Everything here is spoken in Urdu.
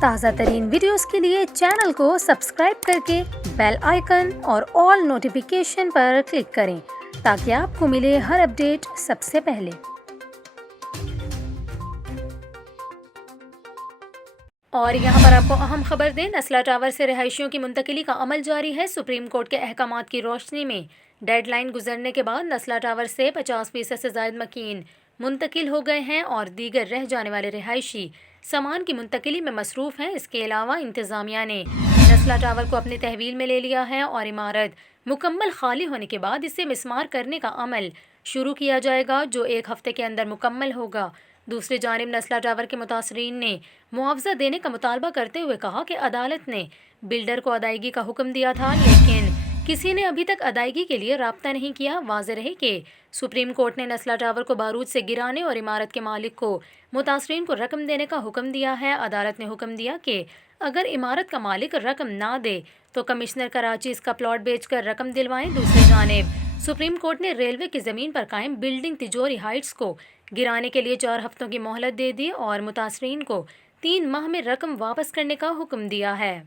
تازہ ترین ویڈیوز کے لیے چینل کو سبسکرائب کر کے بیل آئیکن اور آل نوٹیفیکیشن پر کلک کریں تاکہ آپ کو ملے ہر اپڈیٹ سب سے پہلے۔ اور یہاں پر آپ کو اہم خبر دیں، نسلا ٹاور سے رہائشیوں کی منتقلی کا عمل جاری ہے۔ سپریم کورٹ کے احکامات کی روشنی میں ڈیڈ لائن گزرنے کے بعد نسلا ٹاور سے 50% سے زائد مکین منتقل ہو گئے ہیں اور دیگر رہ جانے والے رہائشی سامان کی منتقلی میں مصروف ہیں۔ اس کے علاوہ انتظامیہ نے نسلا ٹاور کو اپنے تحویل میں لے لیا ہے اور عمارت مکمل خالی ہونے کے بعد اسے مسمار کرنے کا عمل شروع کیا جائے گا، جو 1 ہفتے کے اندر مکمل ہوگا۔ دوسری جانب نسلا ٹاور کے متاثرین نے معاوضہ دینے کا مطالبہ کرتے ہوئے کہا کہ عدالت نے بلڈر کو ادائیگی کا حکم دیا تھا، لیکن کسی نے ابھی تک ادائیگی کے لیے رابطہ نہیں کیا۔ واضح رہے کہ سپریم کورٹ نے نسلا ٹاور کو بارود سے گرانے اور عمارت کے مالک کو متاثرین کو رقم دینے کا حکم دیا ہے۔ عدالت نے حکم دیا کہ اگر عمارت کا مالک رقم نہ دے تو کمشنر کراچی اس کا پلاٹ بیچ کر رقم دلوائیں۔ دوسری جانب سپریم کورٹ نے ریلوے کی زمین پر قائم بلڈنگ تجوری ہائٹس کو گرانے کے لیے 4 ہفتوں کی مہلت دے دی اور متاثرین کو 3 ماہ میں رقم واپس کرنے کا حکم دیا ہے۔